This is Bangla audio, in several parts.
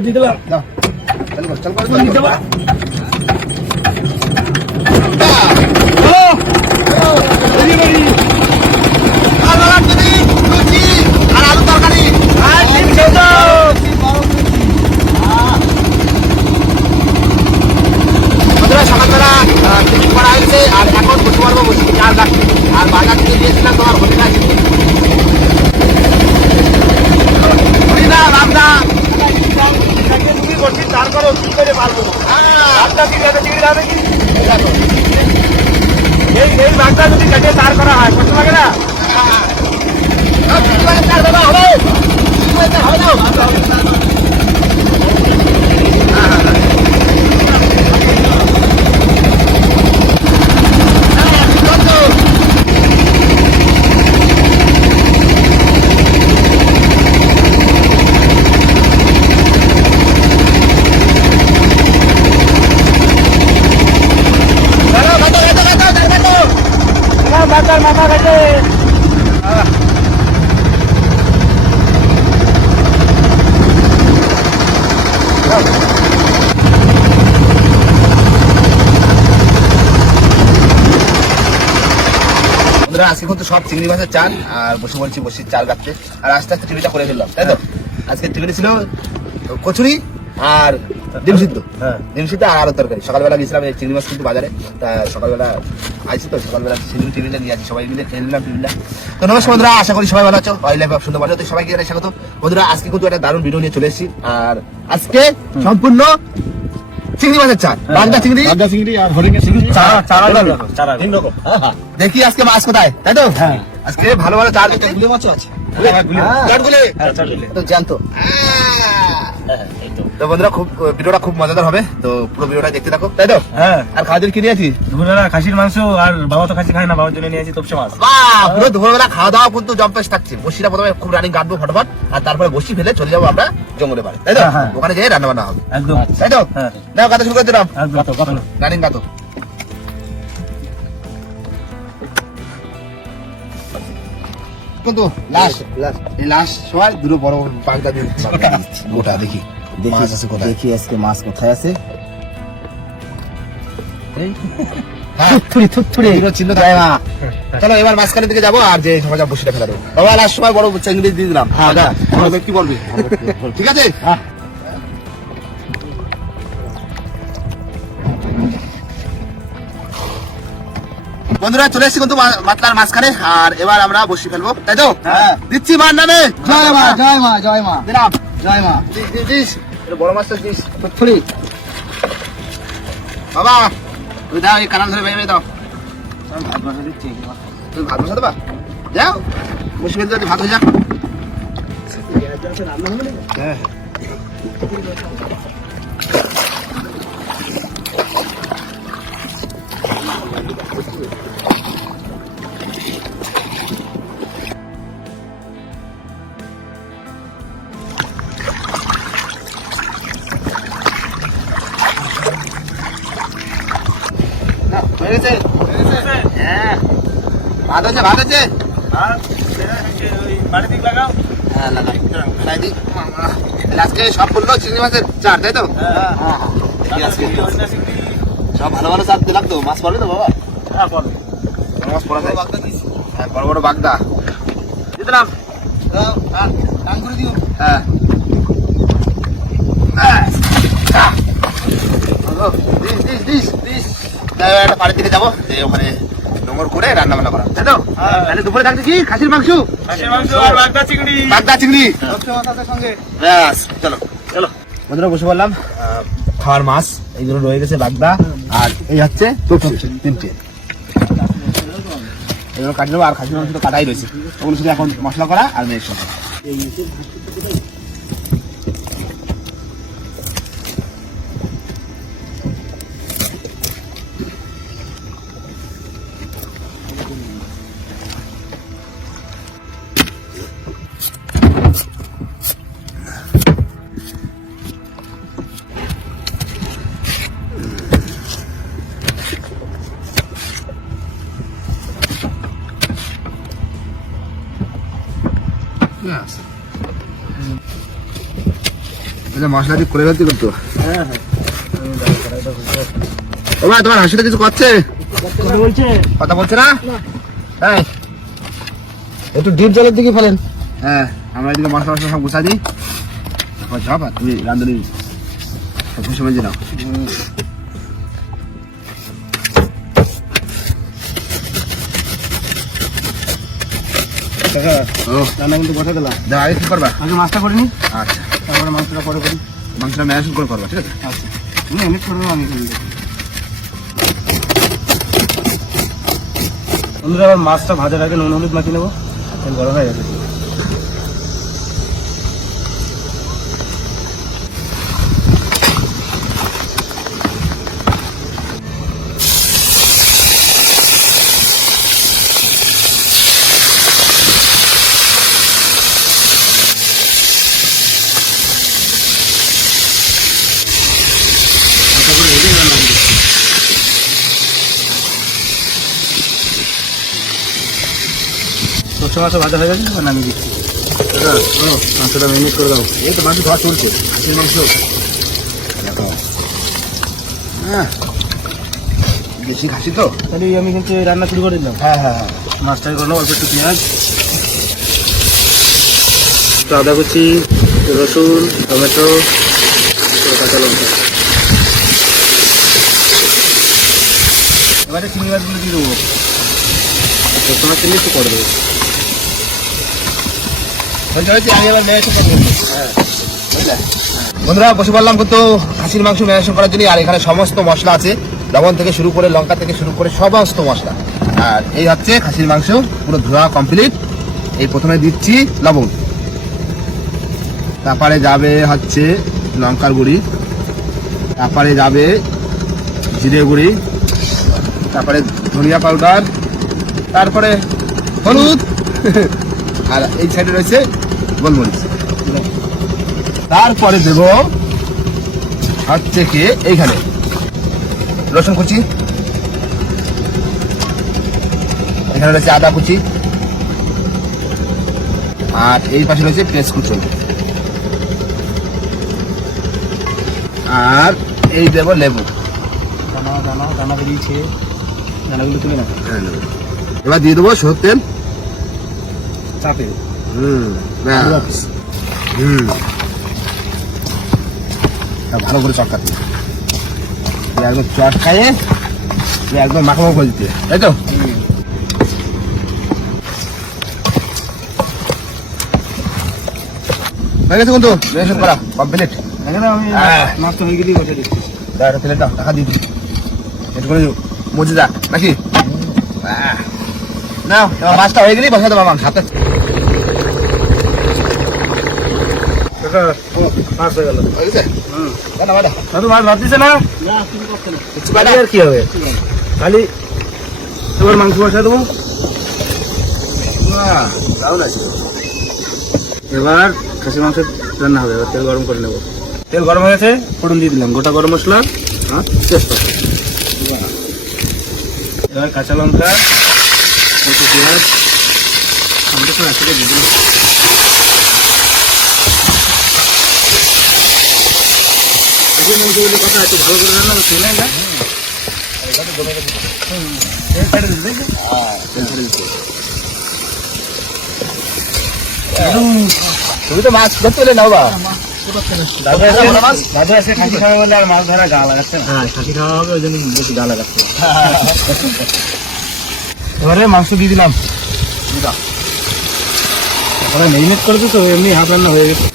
দিয়ে দিলাম আর আলু তরকারি সকালবেলা টিফিন করা হয়েছে আর এখন বসে পারবো বসে চাল রাখছি আর বাজার থেকে দিয়েছিলাম তোমার হোটেল আছে চার করো কি করে পারবো এই বাগদা যদি কেটে চার করা হয় কত লাগে না মাথা কাটে আজকে কিন্তু সব চিংড়ি মাছের চাল আর বসে বলছি বসির চাল রাখতে আর আস্তে আস্তে টিভিটা করে ফেললাম তাই তো আজকে টিভিটা ছিল কচুরি আর ডিম সিদ্ধ আর আলু তরকারি সকালবেলা গেছিলাম এই চিংড়ি মাছ কিন্তু বাজারে তা সকালবেলা আইছি তো সকালবেলা সেদিন টিভিটা নিয়ে আসি সবাই মিলে খেয়ে নিলাম টিভিটা তো নমস্কার বন্ধুরা আশা করি সবাই ভালো আছো ওয়াইল্ড লাইফ সুন্দর ভালো তো সবাইকে স্বাগত বন্ধুরা আজকে কিন্তু একটা দারুণ ভিডিও নিয়ে চলে এসেছি আর আজকে সম্পূর্ণ চিংড়ি মাছের চাল বাগদা চিংড়ি আর হরিণের চিংড়ি চারা ভিন্ন রকম দেখি আজকে মাছ কোথায় তাই তো আজকে ভালো ভালো চার গুলো মাছও আছে তো জানতো তো বন্ধুরা খুব ভিডিওটা খুব মজাদার হবে তো পুরো ভিডিওটা দেখতে থাকো তাই তো আর খাওয়া কি নিয়েছি দুপুরবেলা খাসির মাংস আর বাবা তো খাসি খায় না বাবার জন্য নিয়েছি তপসে মাছ পুরো দুপুরবেলা খাওয়া দাওয়া কিন্তু জম্পেশ থাকছে বসিটা প্রথমে খুব রানিং কাটবো ফটোফট আর তারপরে বসি ফেলে চলে যাবো আমরা জঙ্গলে পারে তাই তো ওখানে যেয়ে রান্না বান্না হবে একদম তাই তো নাও কাটা শুরু করে দিলাম রানিং কাটো কিন্তু লাস্ট সময় দুটো বড় বাগদা দিয়ে গোটা দেখি দেখি আজকে মাছ কোথায় আছে চলো এবার মাঝখানের দিকে যাবো আর যে সমাজ বসে ফেলা দেবো বাবা লাস্ট সময় বড় চিংড়ি দিয়ে দিলাম কি বলবি ঠিক আছে বন্ধুরা চলে এসেছি কিন্তু মাতলার মাঝখানে আর এবার আমরা বসে ফেলবো তাই তো দিচ্ছি মার নামে জয় মা জয় মা জয় মা দিলাম জয় মা বড় মাছ তো দিস বাবা তুই দাও এই কানাল ধরে বেরিয়ে দাও ভাত বসা দিচ্ছি তুমি ভাত বসা দেবা যাও বসে ফেলতে ভাত হয়ে যা হ্যাঁ ভাত আছে আজকে সব বললো চিংড়ি মাছের চার তাই তো সব ভালো ভালো চার দিলাম তো মাছ পড়বে তো বাবা মাছ পড়া যায় হ্যাঁ বড় বড় বাগদা দিলাম হ্যাঁ একটা বাড়ির দিকে যাবো ওখানে নোংর করে রান্না বান্না করা তাই তো তাহলে দুপুরে থাকছে কি খাসির মাংস আর বাগদা চিংড়ি ব্যাস চলো চলো বন্ধুরা বসে বললাম খাওয়ার মাছ এইগুলো রয়ে গেছে বাগদা আর এই হচ্ছে তিনটে এগুলো কাটি নেবো আর খাসির মাংস তো কাটাই রয়েছে ওগুলো শুধু এখন মশলা করা আর মেয়ের সাথে মশলা দিয়ে করে ফেলতে করতো হ্যাঁ হ্যাঁ ও ভাই তোমার হাসিটা কিছু করছে বলছে কথা বলছে না হ্যাঁ একটু ডিপ জলের দিকে ফেলেন। হ্যাঁ আমরা এদিকে মশলা মশলা সব গুছা দিই যাব তুমি রান্ধনি সব খুশি হয়ে যাও ও রান্না কিন্তু কথা দিলাম। দাও আগে কি করবা আগে মাছটা করে নি, আচ্ছা তারপরে মাংসটা পরে করি। মাংসটা ম্যারিনেশন করে করবা ঠিক আছে আচ্ছা তুমি এমনি করে দাও, আমি করে দিই। বন্ধুরা আবার মাছটা ভাজার আগে নুন হলুদ মাখিয়ে নেবো, তেল গরম হয়ে গেছে। সরষে মাছটা ভাজা হয়ে গেছে, এবার নামিয়ে দিচ্ছি। মাংসটা ম্যারিনেট করে দাও। এই তো মাংস ধোয়া চলছে খাসির মাংস দেখো হ্যাঁ বেশি খাসি তো তাহলে আমি কিন্তু এই রান্না শুরু করে দিলাম। হ্যাঁ হ্যাঁ হ্যাঁ মাছটাকে করলাম, অল্প একটু পেঁয়াজ, একটু আদা কুচি, রসুন, টমেটো, কাঁচা লঙ্কা। এবারে চিংড়ি মাছগুলো দিয়ে দেবো, তোমার চিংড়ি একটু করে দেবো। আমি এবার ম্যারিনেশন করে দেবো হ্যাঁ বুঝলে বন্ধুরা বসে বললাম কিন্তু খাসির মাংস ম্যারিনেশন করার জন্য। আর এখানে সমস্ত মশলা আছে, লবণ থেকে শুরু করে লঙ্কা থেকে শুরু করে সমস্ত মশলা। আর এই হচ্ছে খাসির মাংস পুরো ধোয়া কমপ্লিট। এই প্রথমে দিচ্ছি লবণ, তারপরে যাবে হচ্ছে লঙ্কার গুঁড়ি, তারপরে যাবে জিরে গুঁড়ি, তারপরে ধনিয়া পাউডার, তারপরে হলুদ আর এই সাইডে রয়েছে গোলমরিচ। তারপরে দেব হচ্ছে কি এইখানে রসুন কুচি, এখানে রয়েছে আদা কুচি, আর এই পাশে রয়েছে পেঁয়াজ কুচি, আর এই দেব লেবু। দানা দানা দানা বেরিয়েছে, দানাগুলো তুলে না এবার দিয়ে দেবো সরষের তেল। চাপে ব্যাস। ভালো করে চটকাতে একদম চট খাইয়ে একদম মাখামাখা করে দিতে, তাই তো? হয়ে গেছে কিন্তু রেশন করা কমপ্লিট। এখানে আমি মাছটা হয়ে গেলেই বসে দিচ্ছি। তেলেটা টাকা দিয়ে দিই একটু করে মজে যা নাকি না। এবার মাছটা হয়ে গেলেই বসে দেবো মাংস হাতে। মাছ হয়ে গেল। হয়ে গেছে দাদু মাছ ভাত দিছে না, কিছু বাইরে আর কি হবে, খালি এবার মাংস বসা দেবো। দারুণ আছে। এবার খাসি মাংস রান্না হবে। এবার তেল গরম করে নেবো। তেল গরম হয়ে গেছে, ফোড়ন দিয়ে দিলাম গোটা গরম মশলা, তেজপাতা, এবার কাঁচা লঙ্কা, একটু পেঁয়াজ, আমাকে সব একসাথে দিয়ে দিলাম। কথা একটু ভালো করে রান্না করছি না, তেল ছেড়ে দিতে, তেল ছেড়ে দিতে। তুমি তো মাছ ধরতে এলে নাও বা দাদু এসে খাসি খাওয়া বলে আর মাছ ধরা গা লাগাচ্ছে না। হ্যাঁ খাসি খাওয়া হবে, ওই জন্য বেশি গা লাগাচ্ছে। এবারে মাংস দিয়ে দিলাম। তারপরে মেরিনেট করেছে তো এমনি হাফ রান্না হয়ে গেছে।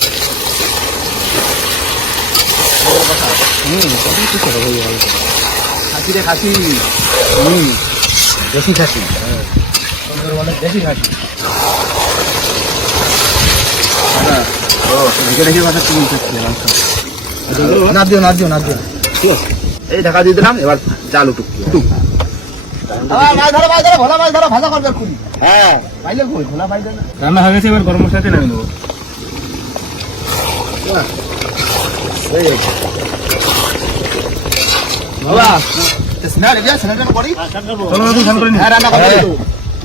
খাসি রে খাসি, বেশি খাসি, বেশি খাসি। দেখে দেখে কথা তুমি মাংস না দিও না দিও না দিও, ঠিক আছে? এই ঢাকা দিয়ে দিলাম। এবার জাল উঠুক উঠুক। মাছ ধরো মাছ ধরো, ভোলা মাছ ধরো, ভাজা করবে খুবই। হ্যাঁ পাইলে কই ভোলা পাইলে না। রান্না হয়ে গেছে, এবার গরম মশলাতে নামিয়ে নেবো। বাবা স্নান রেডি আছে, স্নান করি। চলো নতুন স্নান করে নি। হ্যাঁ রান্না করো,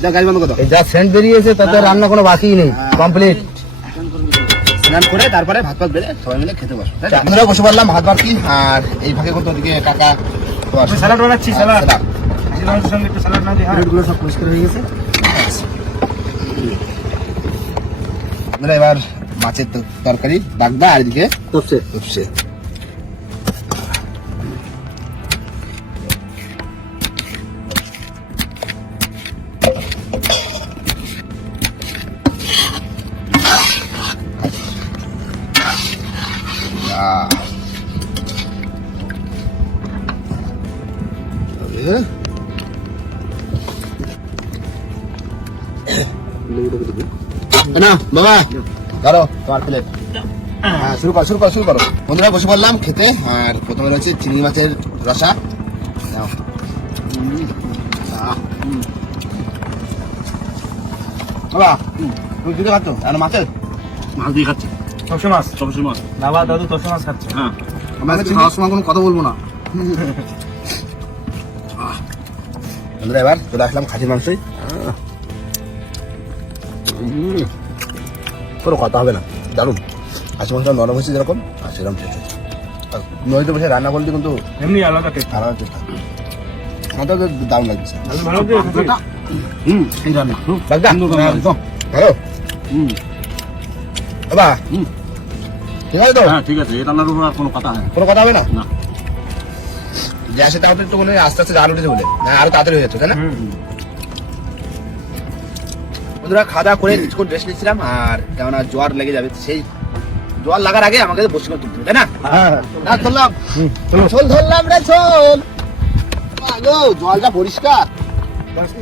যা গাড়ি বন্ধ করো। এই যা সেন্ট বেরিয়েছে তাতে রান্না কোনো বাকি নেই, কমপ্লিট। স্নান করে তারপরে ভাত ভাত বেড়ে সবাই মিলে খেতে বসবো। আমরা বসে পড়লাম ভাত ভাত কি, আর এই ফাঁকে কিন্তু ওদিকে কাকা স্যালাড বানাচ্ছি, স্যালাড। খাসির মাংসের সঙ্গে একটু স্যালাড না দিয়ে, হ্যাঁ। প্লেটগুলো সব পরিষ্কার হয়ে গেছে। আমরা এবার মাছের তরকারি ডাকবা, আর এদিকে তপসে উপসে না বাবা ধরো তোমার প্লেট। হ্যাঁ, শুরু করো। বন্ধুরা বসে পড়লাম খেতে, আর প্রথমে রয়েছে চিংড়ি মাছের রসা। নাও। বাবা তুমি দুটো খাচ্ছ আর মাছের মাছ দিয়ে খাচ্ছে, সবসময় মাছ, সবসময় মাছ। বাবা দাদু সবসময় মাছ খাচ্ছে, হ্যাঁ। আমাদের খাওয়ার সময় কোনো কথা বলবো না। বন্ধুরা এবার চলে আসলাম খাসির মাংসই। কোনো কথা হবে না, দারুণ। খাসি মাংসটা নরম হয়েছে যেরকম, আর সেরকম টেস্ট হচ্ছে। নদীতে বসে রান্না করলে কিন্তু এমনি আলাদা টেস্ট। আলাদা টেস্ট হয়। আমার তো দারুণ লাগছে। ভালো দিয়ে খাচ্ছি। এই রান্না বাগদা, একদম ভালো। বাবা ঠিক আছে তো? হ্যাঁ ঠিক আছে, এই রান্নার উপর আর কোনো কথা হয় কোনো কথা হবে না? না। গ্যাসে তাও তো একটু মনে হয় আস্তে আস্তে জাল উঠেছে বলে, না আরো তাড়াতাড়ি হয়ে যাচ্ছে, তাই না? বন্ধুরা খাওয়া দাওয়া করে কিছুক্ষণ রেস্ট নিচ্ছিলাম, আর কেননা জ্বর লেগে যাবে, সেই জ্বর লাগার আগে আমাকে বসে তুলতে হবে, তাই না? না ধরলাম, শোল ধরলাম রে শোল। গো জলটা পরিষ্কার,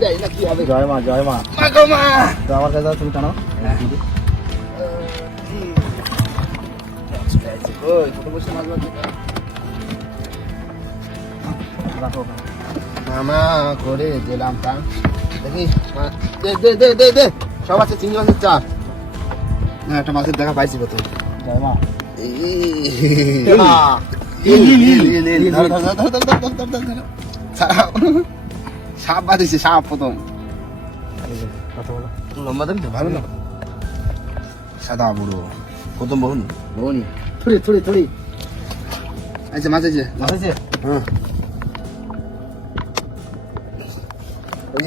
যাই না কি হবে। জয় মা, জয় মা। মা গো মা। তো আমার কাছে দাও, তুমি টানো। ওই ছোট বসে মাছ ধরতে। মামা করে দিলাম তা দেখি, দে সব আছে। চিংড়ি মাছের চার, না একটা মাছের দেখা পাইছি কত। জয় মা। সাপ বাঁধিছে, সাপ প্রথম কথা বলো। লম্বা দেন তো ভালো না, সাদা বুড়ো প্রথম বহুন বহুনি। থুড়ি। আচ্ছা মাছ আছে, মাছ আছে? হ্যাঁ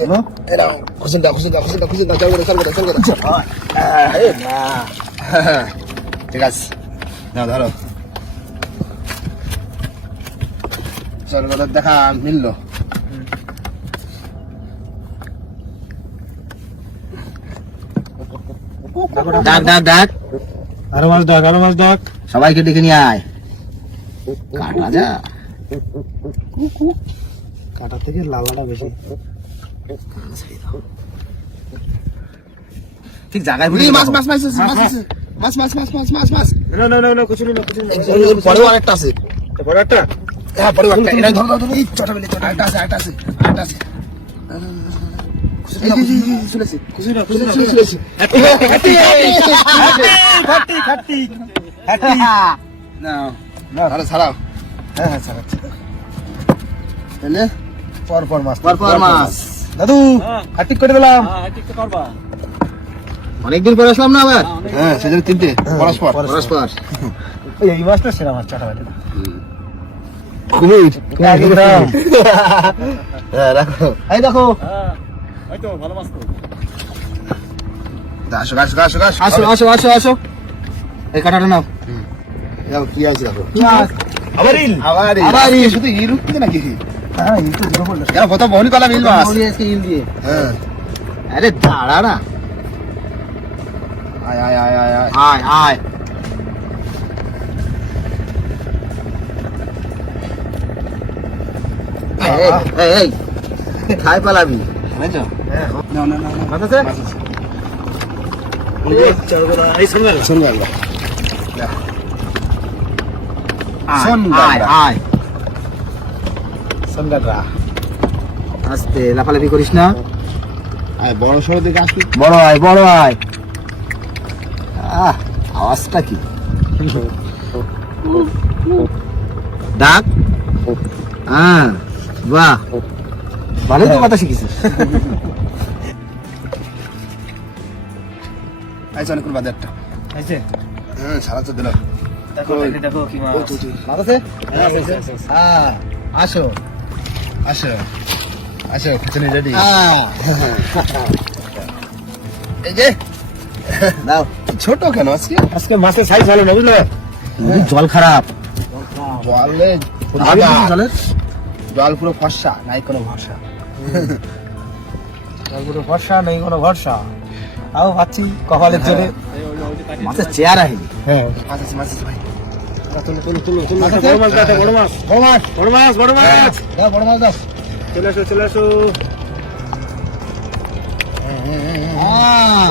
হলো? এরা খুশিটা চল করে ঠিক আছে, না ধরো চল করে দেখা মিললো। ডাক আরো মাছ ডাক। সবাইকে ডেকে নিয়ে আয়। কাটা যা, কাটা থেকে লালাটা বেশি। ঠিক জায়গায় মাছ না কিছু নেই। পরে আরেকটা আছে, বড় একটা, হ্যাঁ পরে একটা, এটা ধরো এই চটা মিলে আরেকটা আছে। ছাড়াও। হ্যাঁ ছাড়াচ্ছি। তাহলে পর মাছ। দাদু হাটিক করে দিলাম। অনেকদিন পরে আসলাম না আবার। হ্যাঁ সেজন্য তিনটে পরস্পর। এই মাছটা সেরা মাছ, চাটা বাজে। কুমির একদম। হ্যাঁ রাখো। এই দেখো। হয়তো ভালো মাছ তো। আসো। এই কাটাটা নাও। যাও কি আছে দেখো। আবার ইল। শুধু ইল উঠছে নাকি? হ্যাঁ, এই তো ধরে পড়লো। কেন কত বহনি কলা মিল মাছ। বলি আজকে ইল দিয়ে। হ্যাঁ আরে দাঁড়া না। আয় এই খাই পালাবি। বুঝছো? হ্যাঁ, না মাছ আছে? এই সঙ্গে সোনগাল্লা সন্ধ্যাটা। আস্তে লাফালাফি করিস না। আয় বড় সড়ো দিকে আসবি। বড় আয়। আওয়াজটা কি? ডাক। হ্যাঁ, বাহ, ভালোই তো কথা শিখেছিস। আচ্ছা অনেকক্ষণ বাদে একটা। আছে সারা তো দিলাম। দেখো দেখো কি মাছ। মাছ আছে? হ্যাঁ, আসো আসো আসো, খিচুড়ি রেডি। এই যে দাও। ছোট কেন আজকে? আজকে মাছের সাইজ ভালো না বুঝলে? জল খারাপ। জলে জলের জল পুরো ফর্সা, নাই কোনো ভরসা। পুরো ভরসা নেই কোনো ভরসা। তাও পাচ্ছি কপালের জোরে। মাছের চেয়ার আহেনি। হ্যাঁ মাছ আছে, মাছ আছে ভাই। মাছ আছে? বড় মাছ দাও, বড় মাছ। বড় মাছ, বড় মাছ, বড় মাছ। দাও, বড় মাছ দাও। চলে আসো, চলে আসো।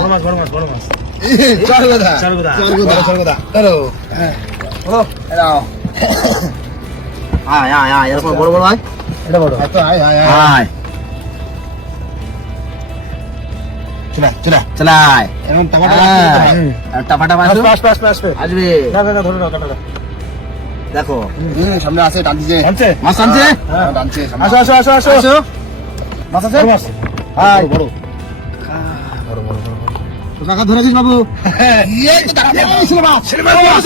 বড় মাছ, বড় মাছ, বড় মাছ। চরগোদা, চরগোদা। চরগোদা, ধরো। ও এরাও। আয় আয় আয়, এরকম বড় বড় হয়। এটা বড়। এত আয় আয় আয়। আয় চুলা চুলা। চালাই। এখন টমাটো টাপাটা পাস মাছ পাস পাস পাস। আসবে। না না ধরো না কাটা। দেখো সামনে আছে, টানছে। আনছে? মাছ আনছে। হ্যাঁ, টানছে সামনে। আসো আসো আসো আসো। আসো। মাছ আছে? মাছ। হাই। বড় টাকা ধরেছিস বাবু? এই তো টাকা ছিল মাছ। ছিল মাছ।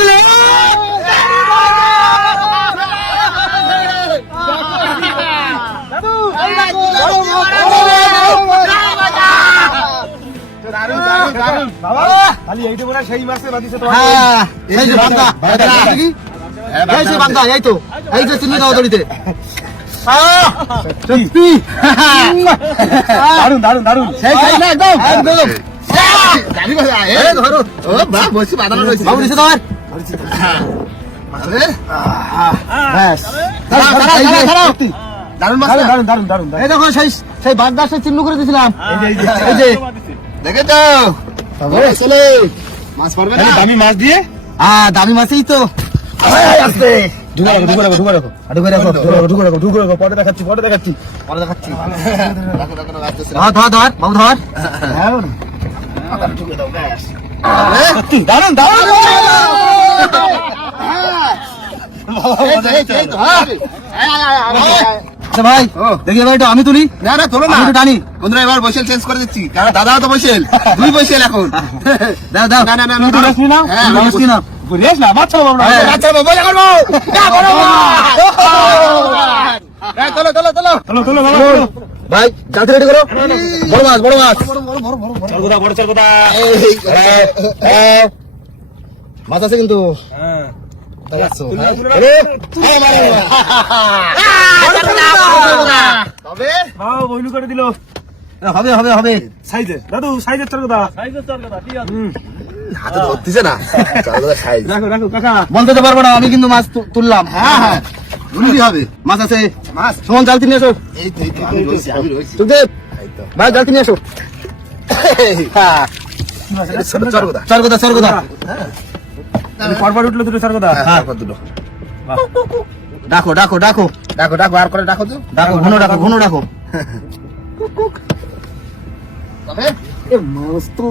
দারুণ দারুণ দারুণ। বাবা খালি এইটা বলে সেই মাছে বাদিছে তোমার। হ্যাঁ, এই যে বান্দা। বান্দা। দেখি? হ্যাঁ, এই যে বান্দা, এই তো। এই যে চিনি দাও দড়িতে। সত্যি। দারুণ দারুণ দারুণ। সেই সেই না একদম। একদম। গাড়ি বাজা, এই ধরো। ও বাহ, বসে বাদাম রয়েছে। বাবু নিচে ধর। মাছরে? ব্যাস। দাঁড়াও, দাঁড়াও, এই যে, দাঁড়াও, দাঁড়াও। সত্যি। দারুণ মাছ দারুণ না? দারুণ দারুণ দারুণ। এই দেখো সেই বাগদা সেই চিহ্ন করে দিয়েছিলাম। এই যে এই যে দেখে তো চলে মাছ পড়বে না। দামি মাছ দিয়ে দামি মাছই তো। আসতে ঢুকে রাখো ঢুকে রাখো ঢুকে রাখো ঢুকে রাখো। ঢুকে রাখো ঢুকে রাখো পরে দেখাচ্ছি পরে দেখাচ্ছি। পরে দেখাচ্ছি। রাখো রাখো রাখো, আসতেছে। ধর ধর ধর বাবু ধর। ঢুকে দাও, ব্যাস। দারুণ দারুণ। এই তো, এই তো, এই তো, হ্যাঁ। আচ্ছা ভাই ও। দেখি এবার একটু আমি তুলি। না না তোলো না, আমি একটু টানি। বন্ধুরা এবার বৈশাল চেঞ্জ করে দিচ্ছি, কারণ দাদাও তো বৈশাল, দুই বৈশাল এখন। দাও দাও। না না না তুই তো রেস্ট নিয়ে নাও। হ্যাঁ, আমি আমি বসছি না। রেস না মাছ চালাবো আমরা। আচ্ছা বলে করবো না, করবো না। এই, তোলো তোলো তোলো। চলো চলো বাবা চলো। ভাই জালতি রেডি করো। বড় মাছ বড় মাছ। চল কোথা বড় চল কোথা। এই, মাছ আছে কিন্তু। হ্যাঁ দাঁড়াচ্ছো, তুলে হ্যাঁ? তুলে এরে, তবে বাবা বইলু করে দিল হবে হবে হবে। সাইজের দাদু সাইজের চল কোথা। সাইজের চল কোথা ঠিক আছে। হাতে ধরতেছে না, চলো তো খাই। রাখো রাখো কাকা। বলতে তো পারবো না, আমি কিন্তু মাছ তুললাম। হ্যাঁ হ্যাঁ, দুটোই হবে। মাছ আছে। মাছ সুমন জালতি নিয়ে এসো। এই তো, এই তো, আমি রয়েছি, আমি রয়েছি। সুখদেব এই তো। ভাই জালতি নিয়ে এসো। হ্যাঁ চরগোদা। চরগোদা চরগোদা। পরপর উঠলো দুটো চল কোথা। হ্যাঁ, তারপর দুটো। ডাকো ডাকো ডাকো ডাকো ডাকো, আর করে ডাকো তো। ডাকো ঘন ডাকো ঘন ডাকো। তবে এ মাছ তো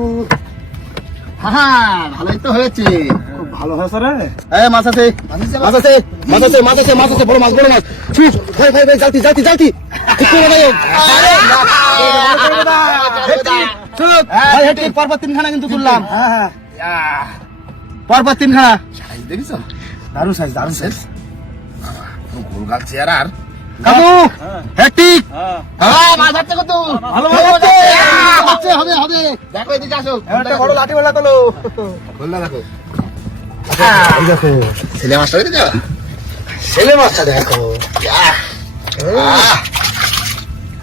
হ্যাঁ, ভালোই তো হয়েছে। ভালো হয়েছে রে। মাছ আছে মাছ আছে? মাছ আছে মাছ আছে মাছ আছে মাছ আছে বড় মাছ বড় মাছ। ছুট ভাই ভাই ভাই জালতি জালতি জালতি। ঠিক করে ভাই। ছুট ভাই হেঁটে পরপর তিনখানা কিন্তু তুললাম। হ্যাঁ হ্যাঁ পরপর তিনখানা। সাইজ দেখিস? দারুণ সাইজ দারুণ সাইজ। গোলগাল চেয়ার আর কাকু হ্যাটিক। হ্যাঁ মাছ ধরতে কত ভালো হচ্ছে হচ্ছে হবে হবে। দেখো এদিকে আসো, একটা বড় লাঠি বেলা তোলো। গোলটা দেখো। এই দেখো ছেলে মাছটা দেখেছো? ছেলে মাছটা দেখো।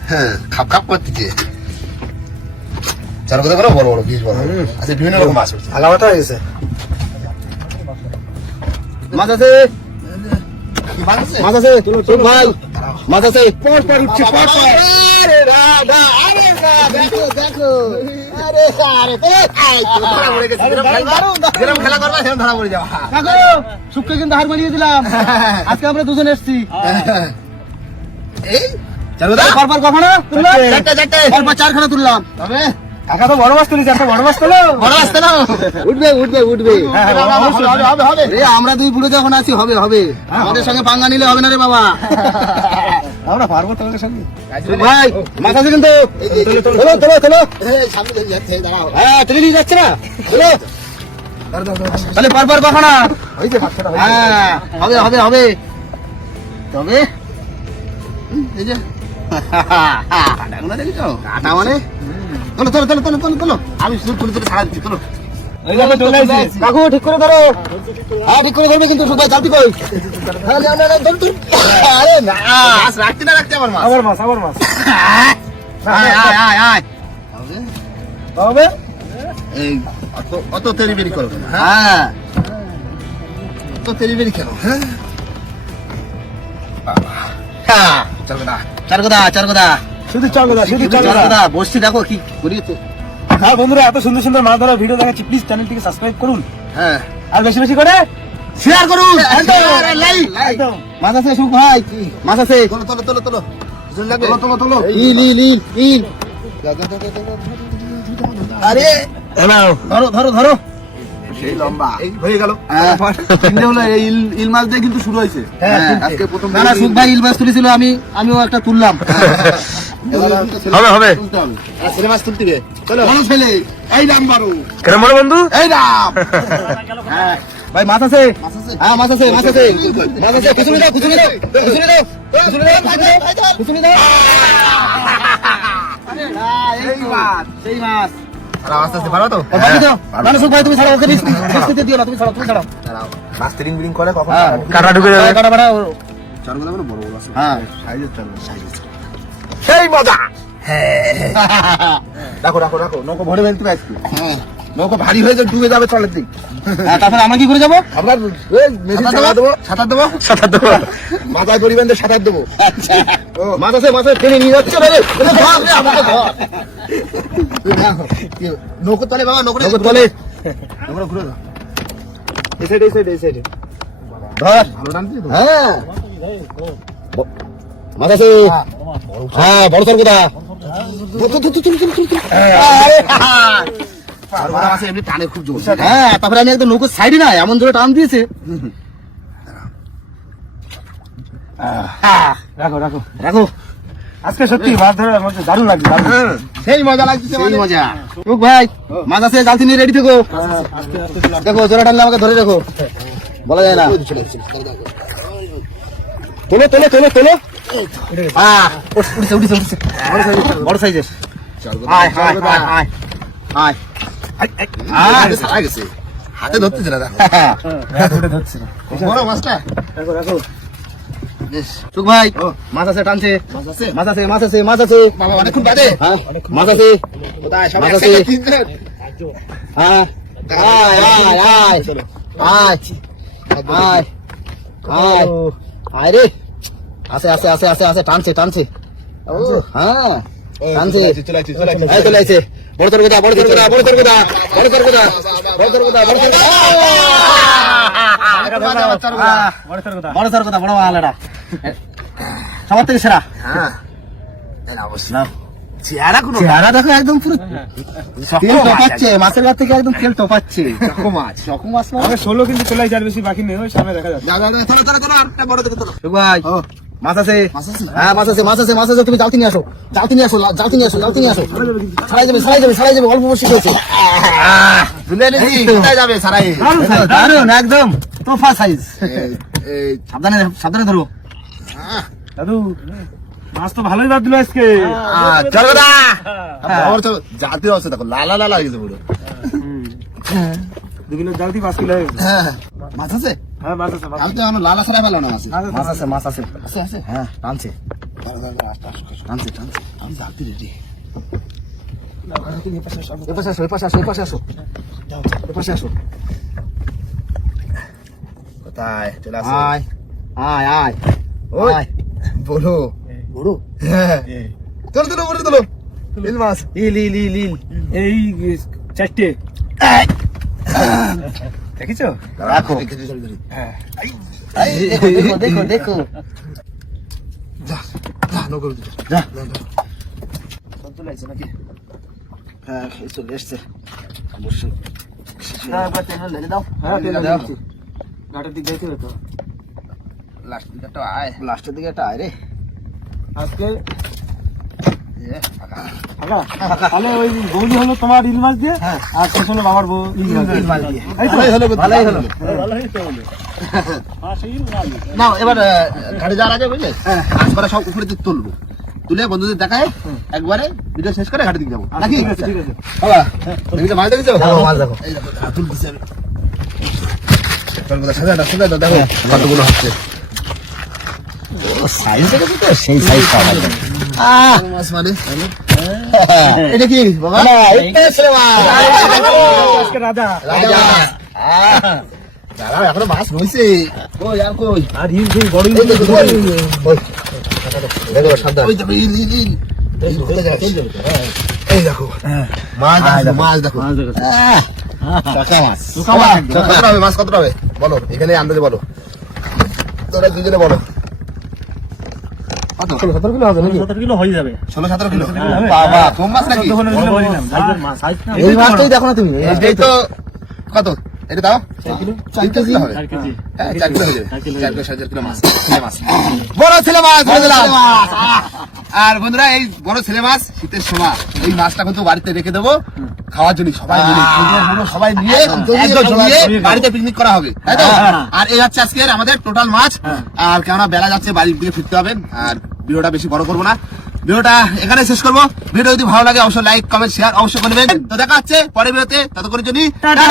হ্যাঁ, খাপ খাপ করতেছে। চার কথা করো, বড় বড় পিস বড়। আচ্ছা, বিভিন্ন রকম মাছ উঠছে। আলামাটা হয়ে গেছে। মাছ আছে মাছ আছে? মাছ আছে ছুট ভাই মাছ আছে। পর পর উঠছে পর পর। আরে রাধা, আরে রাধা, দেখো দেখো। আরে আরে, এই তো ধরা পড়ে গেছে। যেরকম খেলা করবা সেরকম ধরা পড়ে যাওয়া। কাকু শুক্কে কিন্তু হার মানিয়ে দিলাম। আজকে আমরা দুজন এসছি। এই চার কথা? পরপর কখনো তুললাম। চারটে চারটে। পরপর চারখানা তুললাম। তবে কাকা তো বড় মাছ তুলেছে একটা বড় মাছ তোলো। বড় আসতে না? উঠবে উঠবে উঠবে। হ্যাঁ, হ্যাঁ, অবশ্যই। হবে হবে হবে। রে আমরা দুই বুড়ো যখন আছি হবে হবে। আমাদের সঙ্গে পাঙ্গা নিলে হবে না রে বাবা। আমরা পারবো তোমাদের সঙ্গে। ভাই মাছ আছে কিন্তু। তোলো তোলো তোলো। এই সামনে দিয়ে যাচ্ছে, দাঁড়াও। হ্যাঁ টেনে নিয়ে যাচ্ছে না। তোলো তাহলে পরপর কখনো হয়েছে বাচ্চাটা হ্যাঁ হবে হবে হবে তবে এই যে কাটাগুলো দেখেছো? কাটা মানে তোলো তোলো তোলো তোলো তোলো তোলো আমি শুধু তুলে তুলে ছাড়া দিচ্ছি, তোলো। এই দেখো চলে আসছে। কাকু ঠিক করে ধরো হ্যাঁ ঠিক করে ধরবে কিন্তু সুখা চালতি কই হ্যাঁ না না না ধর ধর আরে না মাছ রাখতে না রাখতে আমার মাছ। আবার মাছ আবার মাছ আয় আয় আয় আয় হবে এই অত তেরি বেরি করো কেন, হ্যাঁ? হ্যাঁ অত তেরি বেরি কেন, হ্যাঁ? হ্যাঁ চল না। চার কথা শুধু চলগদা শুধু চার চলগদা কথা বসছি দেখো কি করিয়েছে হ্যাঁ বন্ধুরা, এত সুন্দর সুন্দর মাছ ধরা ভিডিও দেখাচ্ছি, প্লিজ চ্যানেলটিকে সাবস্ক্রাইব করুন হ্যাঁ, আর বেশি বেশি করে শেয়ার করুন share আর like, একদম। মাছ আছে সুখ ভাই মাছ আছে তোলো তোলো তোলো তোলো। জল লাগবে? তোলো তোলো ইল ইল ইল ইল আরে ধরো ধরো ধরো সেই লম্বা। এই হয়ে গেল। হ্যাঁ। তিনটে হলো, এই ইল মাছ দিয়ে কিন্তু শুরু হয়েছে। হ্যাঁ, আজকে প্রথম না না সুখ ভাই ইল মাছ তুলেছিল আমিও একটা তুললাম হবে হবে তুলতে হবে। আর ছেলে মাছ তুলতে হবে। চলো। বড় ছেলে, এই নাম বারো। কেন বড় বন্ধু এই নাম। হ্যাঁ ভাই মাছ আছে মাছ আছে? হ্যাঁ মাছ আছে মাছ আছে মাছ আছে খুচুনি দাও খুচুনি দাও খুচুনি দাও খুচুনি দাও খুচুনি দাও এই মাছ। সেই মাছ আর আস্তে আস্তে পারো তো? বাকি দাও না না সুখ ভাই তুমি ছাড়ো ওকে রিস্ক দিও না তুমি ছাড়ো দাঁড়াও। মাছ তিরিং বিরিং করে কখন? হ্যাঁ কাটা ঢুকে যাবে কাটা কাটা চারগুলো বড় বড় বড় আছে। হ্যাঁ সাইজের চারগুলো, সাইজের। সেই মজা। রাখো রাখো রাখো, নৌকো ভরে ফেলতে হবে আজকে। হ্যাঁ নৌকো ভারী হয়ে যাবে, ডুবে যাবে তলের দিক। তারপরে আমরা কি করে যাবো আপনার মেশিন সাঁতার দেবো, সাঁতার দেবো, সাঁতার দেবো মাথায় পরিমাণ দিয়ে সাঁতার দেবো। আচ্ছা ও, মাছ আছে, মাছ আছে, টেনে নিয়ে যাচ্ছে রে। ধর রে, আমাকে ধর। নৌকো তলে বাবা, নৌকো তলে। নৌকো ঘুরে দাও। এই সাইডে এই সাইডে এই সাইডে ধর ভালো টানছিস তো? হ্যাঁ মাছ আছে হ্যাঁ বড় তোর কোথা আর বড় মাছ এমনি টানে খুব জোর। হ্যাঁ তারপরে আমি একদম নৌকোর সাইডে না এমন জোরে টান দিয়েছে রাখো রাখো রাখো আজকে সত্যি মাছ ধরার মধ্যে দারুণ লাগছে দারুণ। সেই মজা লাগছে, সেই মজা সুখ ভাই মাছ আছে জালতি নিয়ে রেডি থেকো দেখো জোরে টানলে আমাকে ধরে রাখো বলা যায় না তোলো তোলো তোলো তোলো হ্যাঁ উঠছে উঠছে উঠছে বড় সাইজের আয় আয় আয় আয় আয় সারা গেছে, হাতে ধরতেছে না। দেখো। হ্যাঁ ধরে ধরছে না। বড় মাছটা। রাখো রাখো বেশ। সুখ ভাই মাছ আছে টানছে মাছ আছে? মাছ আছে মাছ আছে মাছ আছে বাবা অনেকক্ষণ বাদে। হ্যাঁ মাছ আছে কোথায়? সবাই মাছ আছে। একসাথে তিনজন। হ্যাঁ আয় আয় আয় আয় আয় আয় আয় রে আছে আছে আছে আছে আছে টানছে টানছে হ্যাঁ টানছে চলে আসছে, চলে আসছে। এই চলে আইছে বড় তোর কথা বড় তোর কথা বড় তোর কথা বড় তোর কথা বড় তোর কথা বড় তোর কথা বড় তোর কথা বড় তোর কথা বড় মালাটা সবার থেকে সেরা হ্যাঁ। এই নাও, বস। নাও চেহারা কোনো চেহারা দেখো একদম পুরো শক্ত তেল মাছ টপাচ্ছে মাছের গাছ থেকে একদম তেল টপাচ্ছে শক্ত মাছ। রকম মাছ না আগে 16 কিন্তু চলে যার বেশি বাকি নেই, ওই সামনে দেখা যাচ্ছে। যা, যা, যা, তোলো, তোলো, তোলো, আরেকটা বড় দেখে তোলো। সুখ ভাই ও, মাছ আছে মাছ আছে? হ্যাঁ মাছ আছে মাছ আছে মাছ আছে তুমি জালতি নিয়ে আসো জালতি নিয়ে আসো জালতি নিয়ে আসো জালতি নিয়ে আসো ছাড়াই যাবে ছাড়াই যাবে ছাড়াই যাবে অল্প বসে হয়েছে তুলে এনেছি, কোথায় যাবে সারাই? দারুন একদম তোফা সাইজ এই- এই, সাবধানে সাবধানে ধরো দাদু মাছ তো ভালোই বাদ দিল আজকে। চল দাদা। বড় তো জাতীয় আছে, দেখো লালা লালা হয়ে গেছে পুরো। 2 কিলো জাল দিয়ে 5 কিলো হয়ে গেছে। হ্যাঁ, মাছ আছে? হ্যাঁ মাছ আছে মাছ আমি তো এখন লালা ছাড়া পেলাম না মাছ। মাছ আছে মাছ আছে আছে, আছে? হ্যাঁ টানছে দাঁড়া, দাঁড়া, দাঁড়া, আসতে, আসতে, আসতে। টানছে টানছে আমি জালতি ready। এপাশে আসো এপাশে আসো এপাশে আসো এপাশে আসো কোথায়? চলে আসো। আয় আয় আয় ওই, আয় বড়। বড় হ্যাঁ। তোলো, তোলো, বড় তোলো। ইল মাছ। ইল ইল ইল ইল এই 4টে দেখিছো? রাখো। খেতে চল, ধরি। দেখো দেখো দেখো দেখো যা, যা, নৌকো দিতে। যা সব চলে আসছে নাকি? হ্যাঁ এই চলে এসছে অবশ্যই হ্যাঁ, একবার তেল ঢেলে দাও। হ্যাঁ তেল দাও। দিচ্ছি। ঘাটের দিক যাইতে হবে তো। লাস্ট দিকে একটা আয়। লাস্টের দিকে একটা আয় রে আজকে তাহলে ওই বৌদি হলো তোমার ইল মাছ দিয়ে আর শেষ হলো বাবার বউ ইল মাছ দিয়ে ভালোই হলো, ভালোই হলো। না এবার ঘাটে যাওয়ার আগে বুঝলে কাজ করা সব উপরে দিয়ে তুলবো, তুলে বন্ধুদের দেখায় একবারে ভিডিও শেষ করে ঘাটে দিকে যাবো নাকি? ঠিক আছে বাবা দেখেছো মাছ দেখেছো? মাছ দেখো। এই দেখো, তুলতেছি আমি। চল বোধহয় সাজা দাও, সাজা দাও, দেখো কতগুলো হচ্ছে। সাইজ দেখেছো তো, সেই সাইজ পাওয়া যায়। মাছ মানে এটা কি বাবা? এটা ছিল মাছ। আজকে রাজা রাজা। দাঁড়াও, এখনো মাছ রয়েছে। কই আর কই? আর ইল সেই বড় ইল এই দেখো, ওই, ওই। দেখো, সাবধান। ওই দেখো, ইল, ইল, ইল। এই খুলে যাচ্ছে। এই দেখো, মাছ দেখো, মাছ দেখো। টাকা মাছ। বাবা, কতটা হবে মাছ, কতটা হবে বলো, এখানে আন্দাজে বলো, তোরা দুজনে বলো। কত? 17 কিলো হবে নাকি? 17 কিলো হয়ে যাবে 16-17 কিলো। বাবা, কম মাছ নাকি? এই মাছটাই দেখো না তুমি, এই তো কত? এটা দাও, 4 কিলো হবে। 4 কেজি হ্যাঁ, 4 কিলো হয়ে যাবে। 4 কিলো 4.5 কিলো মাছ, ছেলে মাছ। বড় ছেলে মাছ ধরে দিলাম। আর বন্ধুরা, এই বড় ছেলে মাছ শীতের সময় এই মাছটা কিন্তু বাড়িতে রেখে দেবো খাওয়ার জন্য, সবাই মিলে সবাই নিয়ে একদম জমিয়ে বাড়িতে পিকনিক করা হবে, তাই তো? আর এই হচ্ছে আজকের আমাদের টোটাল মাছ। আর কেননা বেলা যাচ্ছে, বাড়ির দিকে ফিরতে হবে, আর ভিডিওটা বেশি বড় করবো না, ভিডিওটা এখানে শেষ করবো। ভিডিও যদি ভালো লাগে অবশ্যই লাইক কমেন্ট শেয়ার অবশ্যই করবেন। তো দেখা হচ্ছে পরের ভিডিওতে, ততক্ষণের জন্য টাটা।